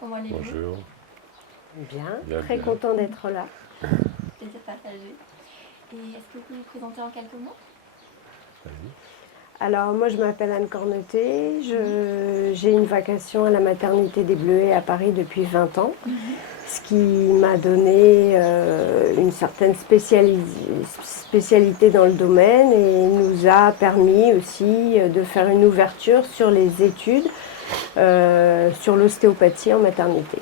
comment allez-vous? Bonjour. Bien, très content d'être là. Plaisir partagé. Et est-ce que vous pouvez vous présenter en quelques mots? Alors moi je m'appelle Anne Corneté, j'ai une vacation à la maternité des Bleuets à Paris depuis 20 ans, ce qui m'a donné une certaine spécialité dans le domaine et nous a permis aussi de faire une ouverture sur les études sur l'ostéopathie en maternité.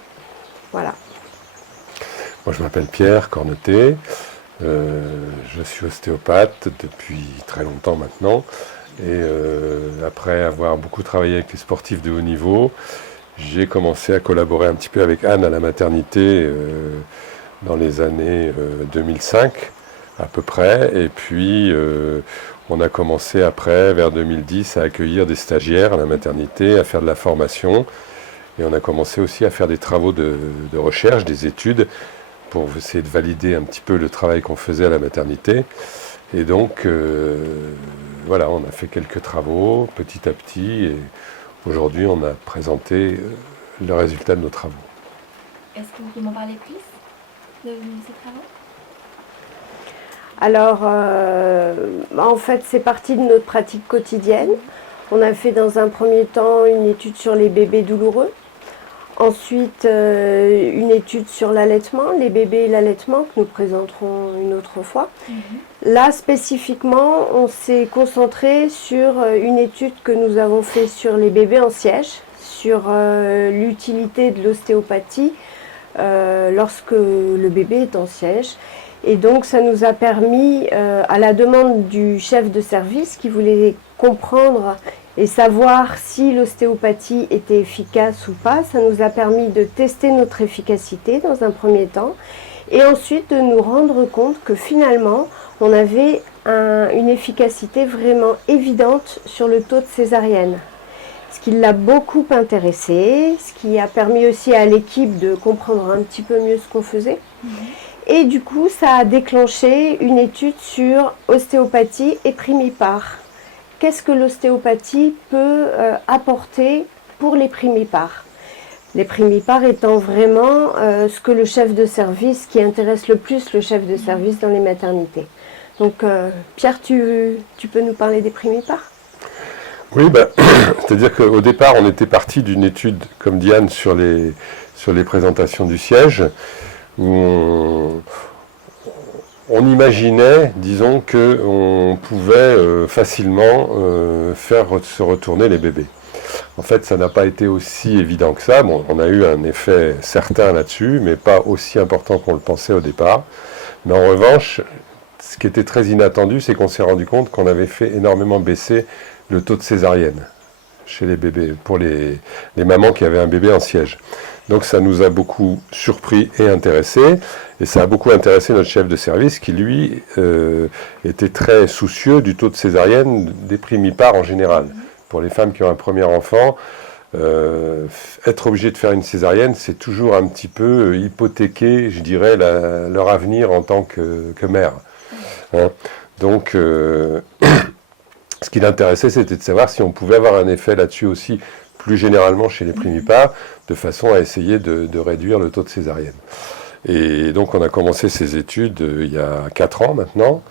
Voilà. Moi je m'appelle Pierre Corneté, je suis ostéopathe depuis très longtemps maintenant. Et après avoir beaucoup travaillé avec les sportifs de haut niveau, j'ai commencé à collaborer un petit peu avec Anne à la maternité dans les années 2005 à peu près. Et puis on a commencé après, vers 2010, à accueillir des stagiaires à la maternité, à faire de la formation. Et on a commencé aussi à faire des travaux de recherche, des études, pour essayer de valider un petit peu le travail qu'on faisait à la maternité. Et donc, voilà, on a fait quelques travaux petit à petit et aujourd'hui on a présenté le résultat de nos travaux. Est-ce que vous pouvez m'en parler plus de ces travaux? Alors, en fait, c'est parti de notre pratique quotidienne. On a fait dans un premier temps une étude sur les bébés douloureux. Ensuite, une étude sur l'allaitement, les bébés et l'allaitement, que nous présenterons une autre fois. Là, spécifiquement, on s'est concentré sur une étude que nous avons faite sur les bébés en siège, sur l'utilité de l'ostéopathie lorsque le bébé est en siège. Et donc, ça nous a permis, à la demande du chef de service qui voulait comprendre et savoir si l'ostéopathie était efficace ou pas, ça nous a permis de tester notre efficacité dans un premier temps et ensuite de nous rendre compte que finalement on avait une efficacité vraiment évidente sur le taux de césarienne. Ce qui l'a beaucoup intéressé, ce qui a permis aussi à l'équipe de comprendre un petit peu mieux ce qu'on faisait. Et du coup, ça a déclenché une étude sur ostéopathie et primipares. Qu'est-ce que l'ostéopathie peut apporter pour les primipares? Les primipares étant vraiment ce que le chef de service, qui intéresse le plus le chef de service dans les maternités. Donc Pierre, tu peux nous parler des primipares? Oui, c'est-à-dire qu'au départ on était parti d'une étude, comme Diane, sur les présentations du siège, où on imaginait, disons, qu'on pouvait facilement faire se retourner les bébés. En fait, ça n'a pas été aussi évident que ça. Bon, on a eu un effet certain là-dessus, mais pas aussi important qu'on le pensait au départ. Mais en revanche, ce qui était très inattendu, c'est qu'on s'est rendu compte qu'on avait fait énormément baisser le taux de césarienne chez les bébés, pour les mamans qui avaient un bébé en siège. Donc ça nous a beaucoup surpris et intéressé, et ça a beaucoup intéressé notre chef de service qui, lui, était très soucieux du taux de césarienne des primipares en général. Pour les femmes qui ont un premier enfant, être obligé de faire une césarienne, c'est toujours un petit peu hypothéquer, je dirais, leur avenir en tant que mère. Hein. Donc, ce qui l'intéressait, c'était de savoir si on pouvait avoir un effet là-dessus aussi, plus généralement chez les primipares, de façon à essayer de réduire le taux de césarienne. Et donc on a commencé ces études il y a 4 ans maintenant,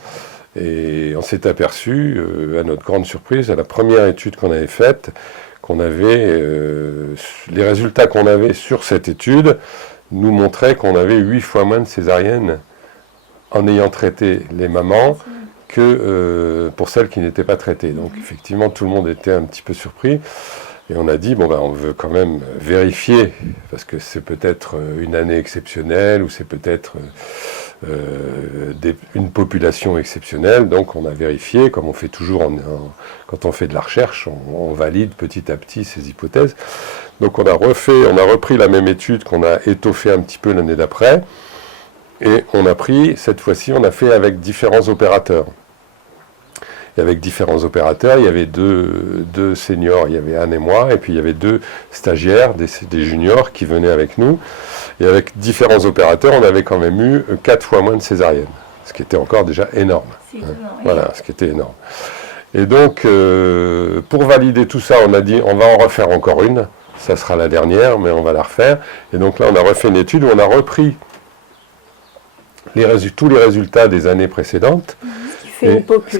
et on s'est aperçu, à notre grande surprise, à la première étude qu'on avait faite, qu'on avait, les résultats qu'on avait sur cette étude nous montraient qu'on avait 8 fois moins de césariennes en ayant traité les mamans que pour celles qui n'étaient pas traitées. Donc effectivement, tout le monde était un petit peu surpris. Et on a dit, on veut quand même vérifier, parce que c'est peut-être une année exceptionnelle, ou c'est peut-être une population exceptionnelle. Donc on a vérifié, comme on fait toujours quand on fait de la recherche, on valide petit à petit ces hypothèses. Donc on a repris la même étude qu'on a étoffée un petit peu l'année d'après, et on a pris, cette fois-ci, on a fait avec différents opérateurs. Et avec différents opérateurs, il y avait deux seniors, il y avait Anne et moi, et puis il y avait 2 stagiaires, des juniors qui venaient avec nous. Et avec différents opérateurs, on avait quand même eu 4 fois moins de césariennes, ce qui était encore déjà énorme. C'est étonnant, oui. Voilà, ce qui était énorme. Et donc, pour valider tout ça, on a dit, on va en refaire encore une, ça sera la dernière, mais on va la refaire. Et donc là, on a refait une étude où on a repris tous les résultats des années précédentes, ce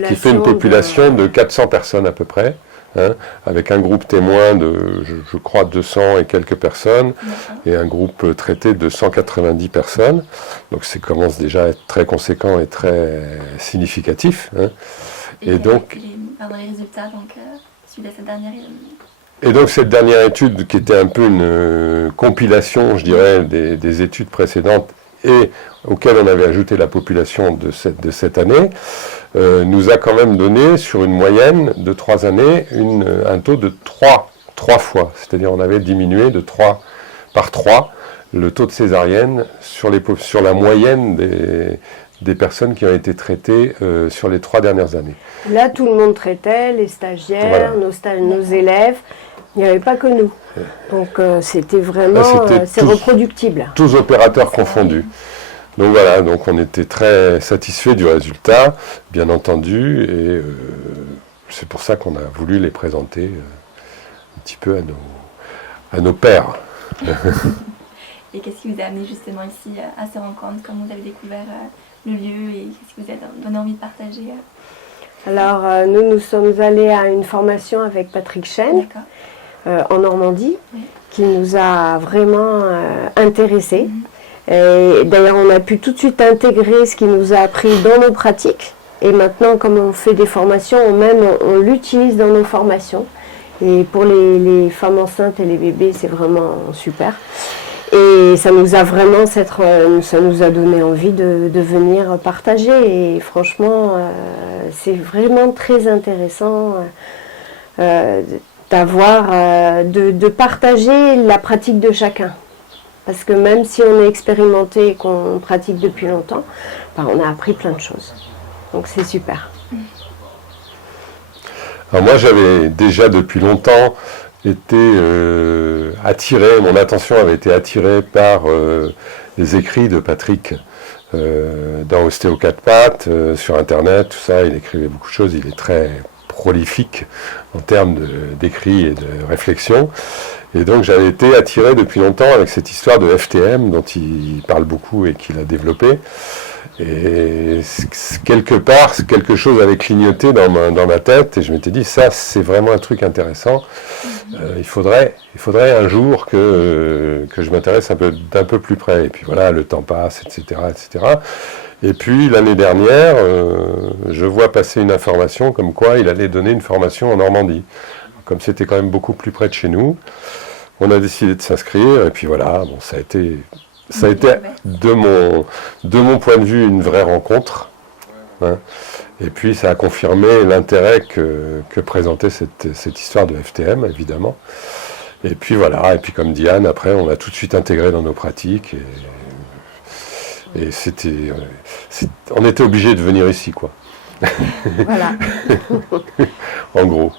qui fait une population de 400 personnes à peu près, hein, avec un groupe témoin de, je crois, 200 et quelques personnes, et un groupe traité de 190 personnes. Donc ça commence déjà à être très conséquent et très significatif. Hein. Et donc les résultats, suite à cette dernière Et donc cette dernière étude, qui était un peu une compilation, je dirais, des études précédentes et auxquelles on avait ajouté la population de cette année, nous a quand même donné, sur une moyenne de 3 années, un taux de 3 fois. C'est-à-dire on avait diminué par 3 le taux de césarienne sur la moyenne des personnes qui ont été traitées sur les 3 dernières années. Là, tout le monde traitait, les stagiaires, voilà. nos élèves. Il n'y avait pas que nous. Donc c'était vraiment, c'est reproductible. Tous opérateurs confondus. Donc voilà, donc on était très satisfaits du résultat, bien entendu, et c'est pour ça qu'on a voulu les présenter un petit peu à nos pairs. Et qu'est-ce qui vous a amené justement ici à ces rencontres? Comment vous avez découvert le lieu et qu'est-ce qui vous a donné envie de partager? Alors nous sommes allés à une formation avec Patrick Chêne en Normandie, qui nous a vraiment intéressés. Et d'ailleurs, on a pu tout de suite intégrer ce qu'il nous a appris dans nos pratiques. Et maintenant, comme on fait des formations, on l'utilise dans nos formations. Et pour les femmes enceintes et les bébés, c'est vraiment super. Et ça nous a vraiment, ça nous a donné envie de venir partager. Et franchement, c'est vraiment très intéressant de partager la pratique de chacun. Parce que même si on est expérimenté et qu'on pratique depuis longtemps, on a appris plein de choses. Donc c'est super. Alors moi j'avais déjà depuis longtemps été attiré, mon attention avait été attirée par les écrits de Patrick dans Ostéo 4 pattes, sur internet, tout ça, il écrivait beaucoup de choses, il est très prolifique en termes d'écrits et de réflexion. Et donc j'avais été attiré depuis longtemps avec cette histoire de FTM dont il parle beaucoup et qu'il a développé. Et quelque part, quelque chose avait clignoté dans ma tête et je m'étais dit, ça c'est vraiment un truc intéressant. Il faudrait un jour que je m'intéresse d'un peu plus près. Et puis voilà, le temps passe, etc. etc. Et puis l'année dernière, je vois passer une information comme quoi il allait donner une formation en Normandie. Comme c'était quand même beaucoup plus près de chez nous, on a décidé de s'inscrire et puis voilà, bon, ça a été de mon point de vue une vraie rencontre. Hein. Et puis ça a confirmé l'intérêt que présentait cette histoire de FTM, évidemment. Et puis voilà, et puis comme Diane, après on l'a tout de suite intégré dans nos pratiques et on était obligé de venir ici, quoi. Voilà. En gros.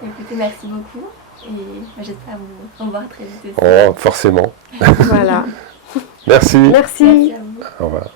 Écoutez, merci beaucoup et j'espère vous revoir très vite aussi. Oh, forcément. Voilà. Merci. Merci. Merci à vous. Au revoir.